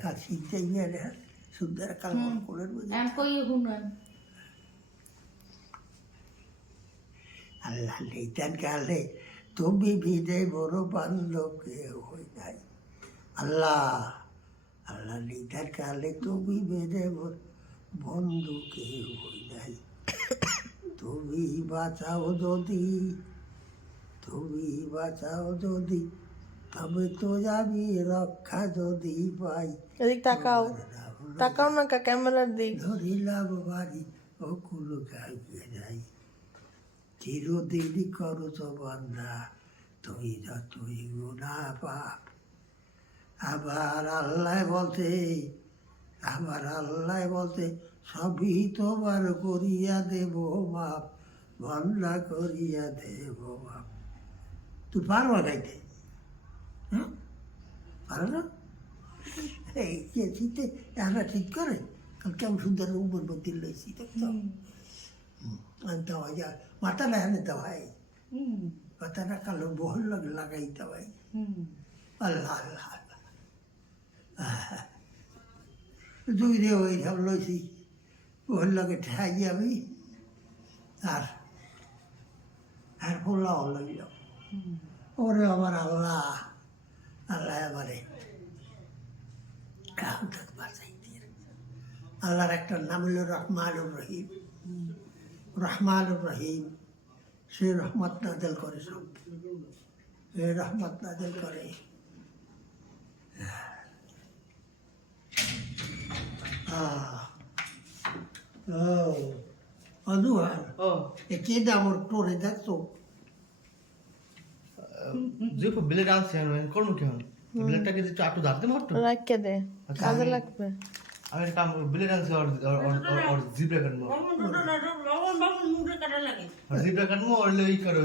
দেখা শিখতে গিয়ে সুন্দর কাল করে আল্লাহ লেইতান কালে তুমি ভিজে বড় বান্ধব কেউ হই নাই আল্লাহ আল্লাহ লেইতান কালে তুমি বেঁধে বন্ধু কেউ হই নাই তুমি বাঁচাও যদি তবে তো আমি রক্ষা যদি পাই এদিক তাকাও না ক্যামেরার দিক ধরিলাম বাড়ি ও কুলো গাইয়ে যাই চিরদিন করো তো বন্ধা তুই যতই গুণা পাপ আবার আল্লাহ বলতে সবই তোমার করিয়া দেব বাপ বন্ধা করিয়া দেব বাপ তুই পারবা গাইতে হ্যাঁ পারো না এই যে শীতে আমরা ঠিক করে কাল কেমন সুন্দর উপর বন্দির লইছি দেখতো আনতে হয় যা মাথাটা আনতে হয় মাথাটা কালো বহল লাগাইতে হয় আল্লাহ আল্লাহ আল্লাহ দুই রে ওই সব লইছি বহল লাগে ঠাই আমি আর ফুল্লাও লাগিল ওরে আমার আল্লাহ আল্লাহ আমারে আল্লাহর একটা নাম হলো রহমানুর রহিম সে রহমত নাজেল করে সব রহমত নাজেল করে অধুয়ার কে দামর টোরে দেখছো দেখো বিলে ডান্স করবো কেমন বিলেটটাকে একটু আটু ধরতে মারতো রাখকে দে কাজে লাগবে আমি একটা কাম বিলে ডান্স আর জিব্রা কাটবো জিব্রা কাটবো আর লই করো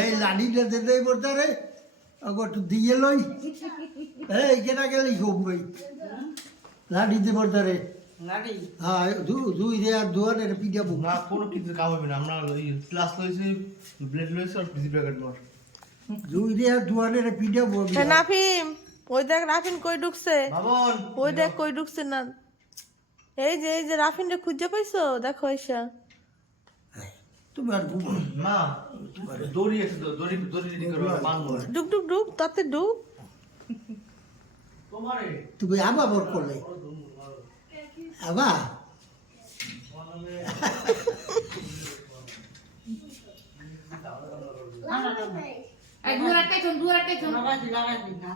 এই লাঠিটা দিতেই পড়তে রে একটু দিয়ে লই এই কেনা গেলেই ঘুমবই লাঠিতে পড়তে রে হ্যাঁ দুই রে আর দুয়ারের পিঠাবো না কোনো কিছু কাম হবে না আমরা ওই ক্লাস লইছি ব্লেড লইছি আর জিব্রা কাটবো দুই রে আর দুয়ারের পিঠাবো নাফিম ওই দেখ রাফিন কই ঢুকছে বাবন ওই দেখ কই ঢুকছে না এই যে রাফিন রে খুঁজে পাইছো দেখো এসা তুমি আর ঘুমো না দড়ি আছে দড়ি রেডি করো বাঁধবো ডুক তাতে ডুক তোমারে তুমি আবা বর করলে আবা Dua ratus.